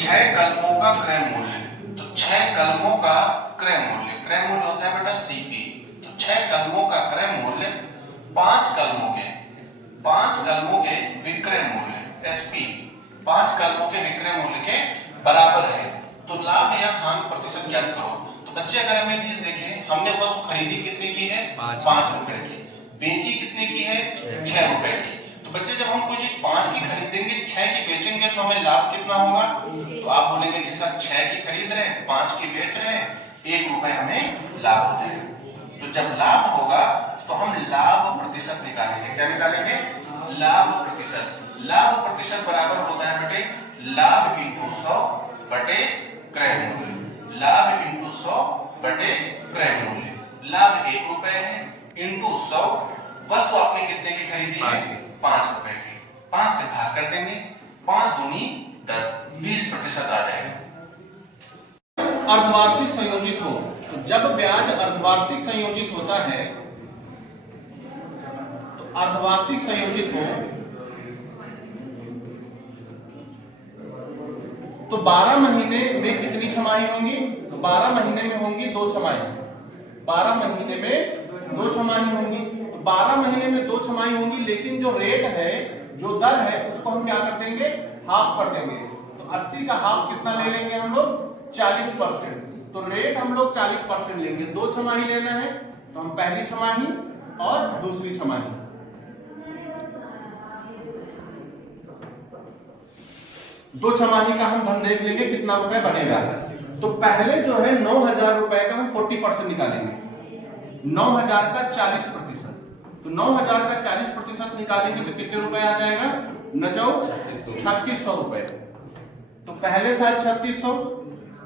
6 कलमों का क्रय मूल्य, तो 6 कलमों का क्रय मूल्य होता है बेटा सीपी। तो 6 कलमों का क्रय मूल्य 5 कलमों के विक्रय मूल्य एसपी 5 कलमों के विक्रय मूल्य के बराबर है। तो लाभ या हानि प्रतिशत ज्ञात करो। तो बच्चे अगर हम एक चीज देखें, हमने वस्तु खरीदी कितने की है 5 रुपए की, बेची कितने की है 6 रुपए की। तो बच्चे जब हम कोई चीज 5 की खरीदेंगे 6 की बेचेंगे तो हमें लाभ कितना होगा? तो आप बोलेंगे कि सर 6 की खरीद रहे हैं 5 की बेच रहे हैं 1 रुपए हमें लाभ हो जाएगा। तो जब लाभ होगा तो हम लाभ प्रतिशत निकालेंगे। क्या निकालेंगे? लाभ प्रतिशत। लाभ प्रतिशत बराबर होता है बेटे लाभ इंटू 100 बटे क्रय मूल्य। लाभ इंटू 100 बटे क्रय मूल्य। लाभ 1 रुपए है इंटू 100, वस्तु आपने कितने की खरीदी है 5 रुपए की, 5 से भाग कर देंगे, 5 दूनी 10, 20% आ जाएगा। अर्धवार्षिक संयोजित हो, तो जब ब्याज अर्धवार्षिक संयोजित होता है, तो अर्धवार्षिक संयोजित हो तो 12 महीने में कितनी छमाही होंगी? तो 12 महीने में होंगी 2 छमाही। 12 महीने में 2 छमाही होंगी। तो 12 महीने में 2 छमाही होंगी, लेकिन जो रेट है, जो दर है, उसको हम क्या कर देंगे? हाफ कर देंगे। तो 80 का हाफ कितना ले लेंगे हम लोग? 40%। तो रेट हम लोग 40% लेंगे। 2 छमाही लेना है तो हम पहली छमाही और दूसरी छमाही, दो छमाही का हम धन देख लेंगे कितना रुपए बनेगा। तो पहले जो है 9,000 रुपए का हम 40% निकालेंगे। 9,000 का 40%, तो 9,000 का 40% निकालेंगे तो कितने रुपए आ जाएगा? 3600 रुपए। तो पहले साल 3600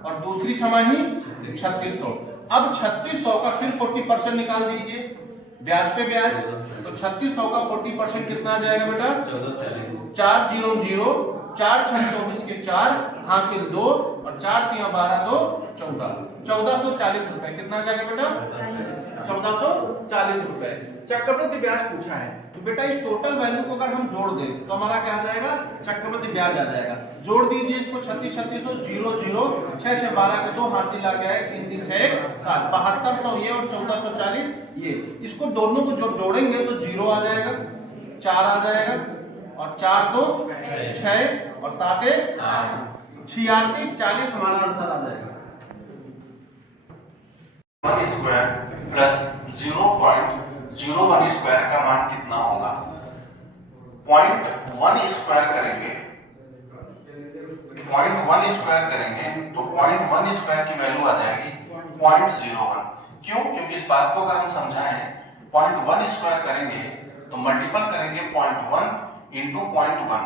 और दूसरी छमाही 3600। अब 3600 का फिर 40% निकाल दीजिए, ब्याज पे ब्याज। तो 3600 का 40% कितना आ जाएगा बेटा? 400, 4 6 24 के 4 हासिल 2 और 4 3 12 2 14, 1440 रुपए। कितना आ जाएगा बेटा? 1440 रुपए। चक्रवृद्धि ब्याज पूछा है, तो बेटा इस टोटल वैल्यू को अगर हम जोड़ दें तो हमारा क्या आ जाएगा? चक्रवृद्धि ब्याज आ जाएगा। जोड़ दीजिए इसको, 36 3600 0 0 6 6 12 के 2 हासिल आ गया है 3 3 6 7, 7200 ये और 1440 ये। इसको दोनों को जब जोड़ेंगे तो 0 आ जाएगा, 4 आ जाएगा और 4 2 6 और 7 1 86, 40 हमारा आंसर आ जाएगा। 1 स्क्वायर प्लस 0.01 स्क्वायर का मान कितना होगा? 0.1 स्क्वायर करेंगे, 0.1 स्क्वायर करेंगे तो 0.1 स्क्वायर की वैल्यू आ जाएगी 0.01। क्यों? क्योंकि इस बात को अगर हम समझाएं 0.1 स्क्वायर करेंगे तो मल्टीपल करेंगे 0.1 इंटू 0.1,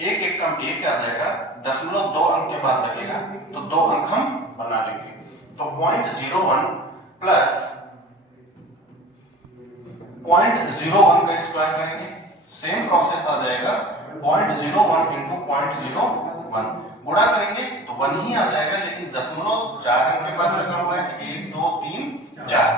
एक एक कम एक आ जाएगा, 0.2 अंक के बाद लगेगा तो 2 अंक हम बना लेंगे। तो 0.01 प्लस 0.01 का स्क्वायर करेंगे, सेम प्रोसेस आ जाएगा 0.01 इंटू 0.01, गुणा करेंगे तो 1 ही आ जाएगा, लेकिन 0.4 अंक के बाद लगा हुआ है 1 2 3 4,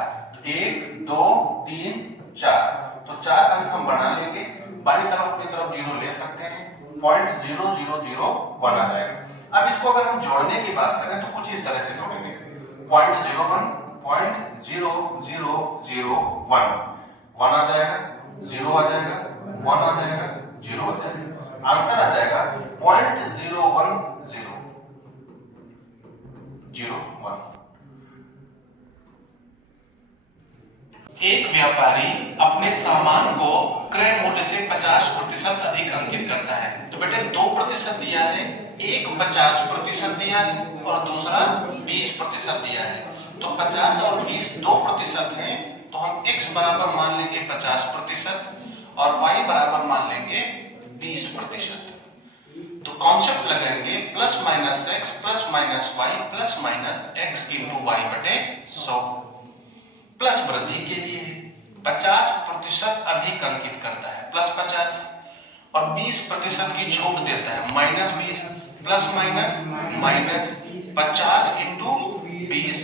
1 2 3 4, तो 4 अंक हम बना लेंगे। बाई तरफ अपनी तरफ 0 ले सकते हैं, 0.0001 आ जाएगा। अब इसको अगर हम जोड़ने की बात करें तो कुछ इस तरह से जोड़ेंगे, 0.01 0.0001, 1 आ जाएगा, 0 आ जाएगा, 1 आ जाएगा, 0 आ जाएगा, आंसर आ जाएगा 0.0101। एक व्यापारी अपने सामान को क्रय मूल्य से 50% अधिक अंकित करता है। तो बेटे 2% दिया है, एक 50% दिया है और दूसरा 20% दिया है। तो 50 और 20 2% है, तो हम x बराबर मान लेंगे 50% और y बराबर मान लेंगे 20%। तो कॉन्सेप्ट लगाएंगे plus minus x plus minus y plus minus x into y बटे 100। प्लस वृद्धि के लिए 50% अधिक अंकित करता है प्लस 50 और 20% की छूट देता है minus 20, plus minus minus 50 into 20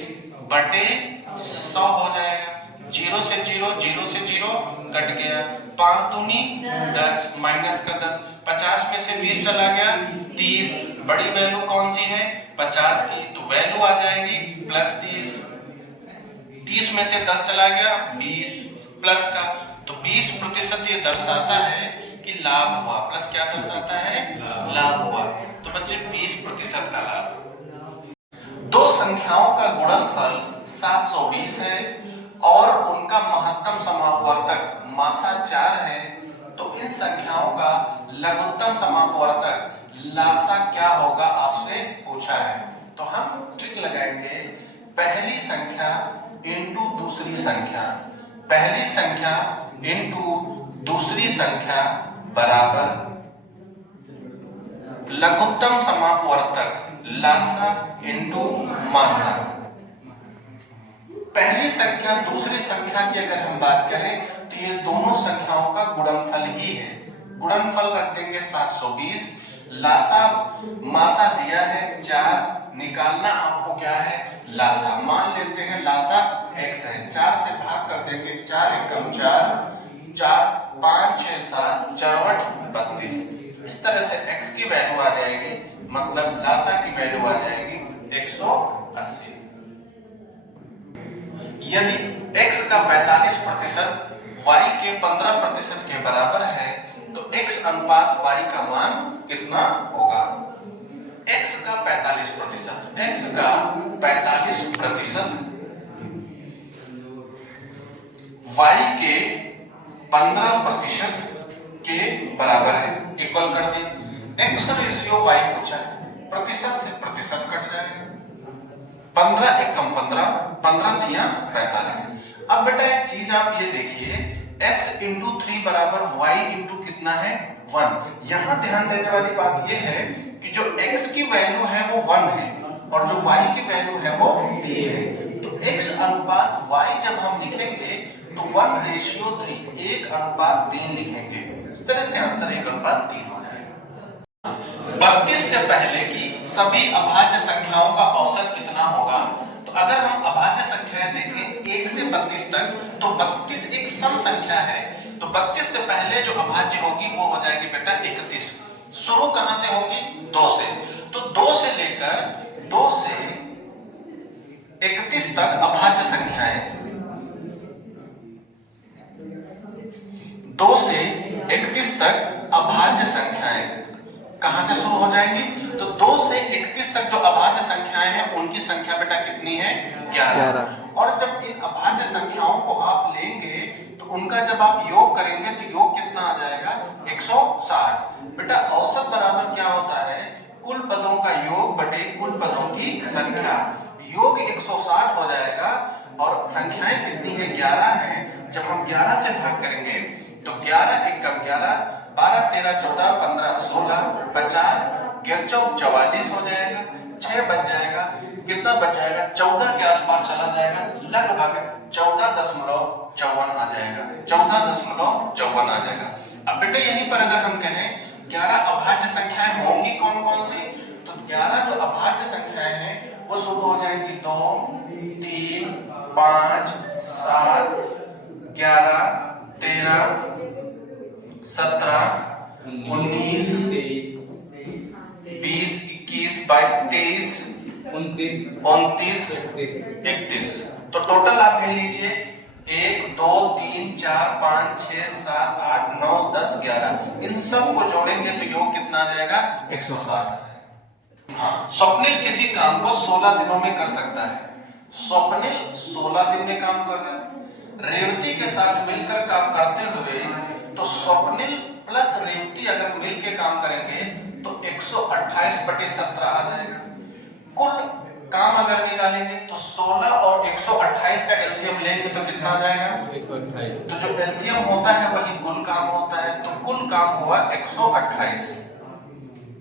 बटे 100 हो जाएगा। 0 से 0, 0 से 0 कट गया, 5 दूनी 10 माइनस का 10, 50 में से 20 चला गया 30, बड़ी वैल्यू कौन सी है 50 की, तो वैल्यू आ जाएगी प्लस 30। 30 में से 10 चला गया 20 प्लस का, तो 20% ये दर्शाता है कि लाभ हुआ। प्लस क्या दर्शाता है लाभ हुआ। तो बच्चे 20% का लाभ। दो संख्याओं का गुणनफल 720 है और उनका महत्तम समापवर्तक मासा 4 है, तो इन संख्याओं का लघुत्तम समापवर्तक लासा क्या होगा आपसे पूछा है। तो हम ट्रिक लगाएंगे, पहली संख्या इनटू दूसरी संख्या, पहली संख्या इनटू दूसरी संख्या बराबर लघुत्तम समापवर्तक लासा इनटू मासा। पहली संख्या दूसरी संख्या की अगर हम बात करें तो ये दोनों संख्याओं का गुणनफल ही है। गुणनफल रख देंगे 720, लासा मासा दिया है 4, निकालना आपको क्या है लासा। मान लेते हैं लासा x है, 4 से भाग कर देंगे, 4 एकम 4, 4 5 6 7 4 32। इस तरह से x की वैल्यू आ जाएगी, मतलब लासा की वैल्यू आ जाएगी 180। यदि x का 45% y के 15% के बराबर है तो x अनुपात y का मान कितना होगा। x का 45%, x का 45% y के 15% के बराबर है, इक्वल कर दिए। x रेशियो y पूछा है, प्रतिशत से प्रतिशत कट जाएगा, 15 एकम 15, 15 दिया 45। अब बेटा एक चीज आप ये देखिए, x इंटू 3 बराबर y इंटू कितना है 1। यहां ध्यान देने वाली बात ये है कि जो x की वैल्यू है वो 1 है और जो y की वैल्यू है वो 3 है। तो x अनुपात y जब हम लिखेंगे तो 1:3, 1:3 लिखेंगे। इस तरह से आंसर 1:3 हो जाएगा। 32 से पहले की सभी अभाज्य संख्याओं का औसत कितना होगा। तो अगर हम अभाज्य संख्याएं देखें 1 से 32 तक, तो 32 एक सम संख्या है, तो 32 से पहले जो अभाज्य होगी वो हो जाएगी बेटा 31। शुरू कहां से होगी 2 से, तो 2 से लेकर 2 से 31 तक अभाज्य संख्याएं, 2 से 31 तक अभाज्य संख्याएं कहां से शुरू हो जाएंगी। तो 2 से 31 तक जो अभाज्य संख्याएं हैं उनकी संख्या बेटा कितनी है 11। और जब इन अभाज्य संख्याओं को आप लेंगे तो उनका जब आप योग करेंगे तो योग कितना आ जाएगा 160। बेटा औसत बराबर क्या होता है कुल पदों का योग बटे कुल पदों की संख्या। योग 160 हो जाएगा और संख्याएं कितनी है 11 है। जब हम 11 से भाग करेंगे तो 11 एकम 11, 12 13 14 15 16 50, 11 44 हो जाएगा, 6 बच जाएगा, कितना बच जाएगा 14 के आसपास चला जाएगा, लगभग 14.54 आ जाएगा, 14.54 आ जाएगा। अब बेटा यहीं पर अगर हम कहें 11 अभाज्य संख्याएं होंगी कौन कौन सी, तो 11 जो अभाज्य संख्याएं हैं वो शुरू हो जाएंगी 2 3 5 7 11 13 17 19 20 21 22 23 29 31। तो टोटल आप गिन लीजिए 1 2 3 4 5 6 7 8 9 10 11। इन सब को जोड़ेंगे तो योग कितना आ जाएगा 160। हाँ, स्वप्निल किसी काम को 16 दिनों में कर सकता है। स्वप्निल 16 दिन में काम कर रहा है। रेवती के साथ मिलकर काम करते हुए तो स्वप्निल प्लस रेवती अगर मिलकर काम करेंगे तो 128/17 आ जाएगा। कुल काम अगर निकालेंगे तो 16 और 128 का एलसीएम लेंगे तो कितना आ जाएगा 128। तो जो एलसीएम होता है वही कुल काम होता है, तो कुल काम हुआ 128,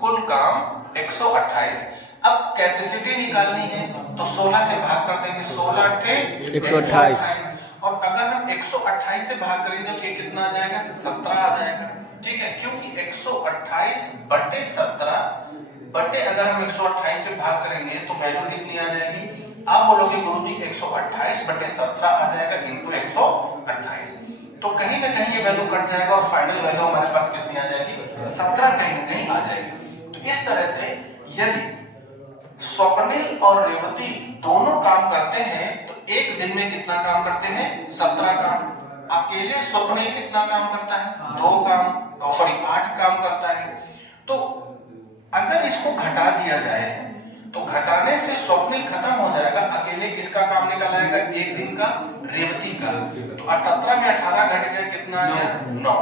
कुल काम 128। अब कैपेसिटी निकालनी है तो 16 से भाग कर देंगे, 16 × 128। और अगर हम 128 से भाग करेंगे तो ये कितना आ जाएगा 17 आ जाएगा। ठीक है, क्योंकि 128/17 बटे अगर हम 128 से भाग करेंगे तो वैल्यू कितनी आ जाएगी। आप बोलोगे गुरुजी 128/17 आ जाएगा इनटू 128, तो कहीं ना कहीं ये वैल्यू कट जाएगा और फाइनल वैल्यू हमारे पास कितनी आ जाएगी 17 कहीं ना कहीं आ जाएगी। तो इस तरह से यदि स्वप्निल और रेवती दोनों काम करते हैं तो एक दिन में कितना काम करते हैं? 17 काम। अकेले स्वप्निल कितना काम करता है? 2 काम, सॉरी 8 काम करता है। तो अगर इसको घटा दिया जाए तो घटाने से स्वप्निल खत्म हो जाएगा, अकेले किसका काम निकल आएगा? एक दिन का, रेवती का। तो 17 में 18 घट गया, कितना आ गया? 9।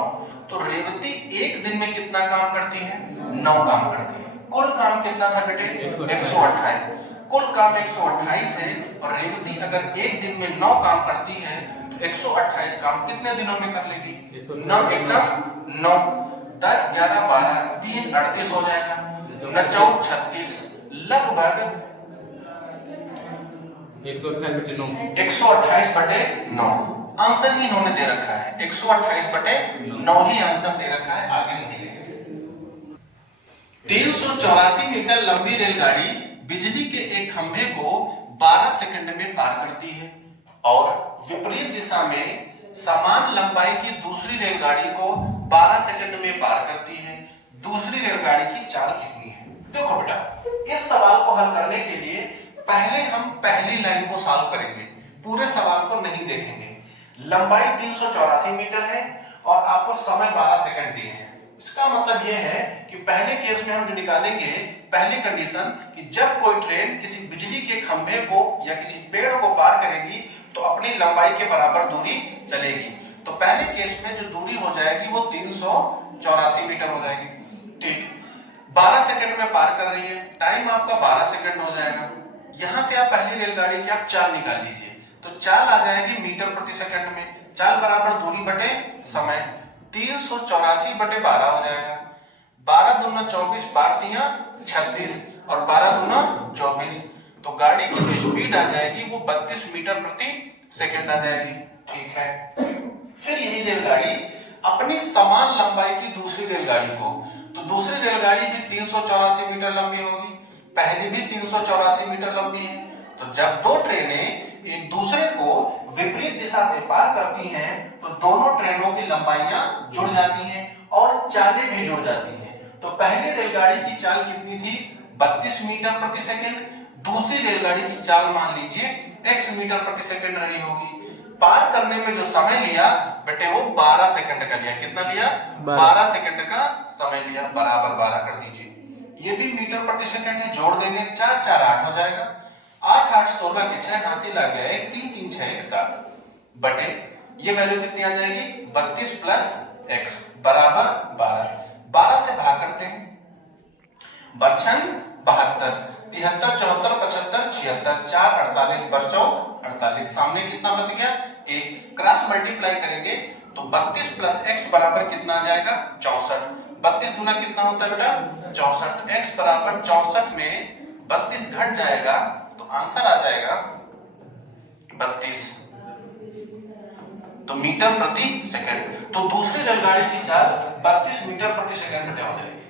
तो रेवती एक दिन में कितना काम करती है? 9 काम करती है। कुल काम कितना था बेटे? 128। कुल काम 128 है और रेवती अगर एक दिन में 9 काम करती है तो 128 काम कितने दिनों में कर लेगी? 9 एकम 9, 10 11 12 3 38 हो जाएगा, 9 4 36, लगभग 128 बटे 9। आंसर ही इन्होंने दे रखा है, 128 बटे 9 ही आंसर दे रखा है, आगे नहीं लिखेंगे। 384 मीटर लंबी रेलगाड़ी बिजली के एक खंभे को 12 सेकंड में पार करती है और विपरीत दिशा में समान लंबाई की दूसरी रेलगाड़ी को 12 सेकंड में पार करती है। दूसरी रेलगाड़ी की चाल कितनी है? देखो बेटा, इस सवाल को हल करने के लिए पहले हम पहली लाइन को सॉल्व करेंगे, पूरे सवाल को नहीं देखेंगे। लंबाई 384 मीटर है और आपको समय 12 सेकंड दिए हैं। इसका मतलब यह है कि पहले केस में हम जो निकालेंगे, पहली कंडीशन कि जब कोई ट्रेन किसी बिजली के खंभे को या किसी पेड़ को पार करेगी तो अपनी लंबाई के बराबर दूरी चलेगी। तो पहले केस में जो दूरी हो जाएगी वो 384 मीटर हो जाएगी। ठीक, 12 सेकंड में पार कर रही है, टाइम आपका 12 सेकंड हो जाएगा। यहां से आप पहली रेलगाड़ी की आप चाल निकाल लीजिए, तो चाल आ जाएगी मीटर प्रति सेकंड में। चाल बराबर दूरी बटे समय, 384 बटे 12 हो जाएगा। 12 दूना 24, 12 तिया 36 और 12 दूना 24। तो गाड़ी की जो स्पीड आ जाएगी वो 32 मीटर प्रति सेकंड आ जाएगी। ठीक है, फिर यही रेलगाड़ी अपनी समान लंबाई की दूसरी रेलगाड़ी को, तो दूसरी रेलगाड़ी भी 384 मीटर लंबी होगी, पहली भी 384 मीटर लंबी है। तो जब दो ट्रेनें एक दूसरे को विपरीत दिशा से पार करती हैं तो दोनों ट्रेनों की लंबाइयां जुड़ जाती हैं और चालें भी जुड़ जाती हैं। तो पहली रेलगाड़ी की चाल कितनी थी? 32 मीटर प्रति सेकंड। दूसरी रेलगाड़ी की चाल मान लीजिए x मीटर प्रति सेकंड रही होगी। पार करने में जो समय लिया बेटे वो 12 सेकंड का लिया। कितना लिया? 12 सेकंड का समय लिया, बराबर 12 कर दीजिए। ये भी मीटर प्रति सेकंड है, जोड़ देंगे 4 4 8 हो जाएगा। 8 8 16 के 6 हासिल आ गया, 1 3 3 6 1 7 बटे ये वैल्यू कितनी आ जाएगी? 32 प्लस x बराबर 12। 12 से भाग करते हैं, बरछन 72, 73 74 75 76, 4 48 बरचौक 48, सामने कितना बच गया? 1। क्रॉस मल्टीप्लाई करेंगे तो 32 प्लस x बराबर कितना आ जाएगा? 64। 32 दूना कितना होता है बेटा? 64। x बराबर 64 में 32 घट जाएगा तो आंसर आ जाएगा 32 तो मीटर प्रति सेकंड। तो दूसरी रेलगाड़ी की चाल 32 मीटर प्रति सेकंड हो जाएगी।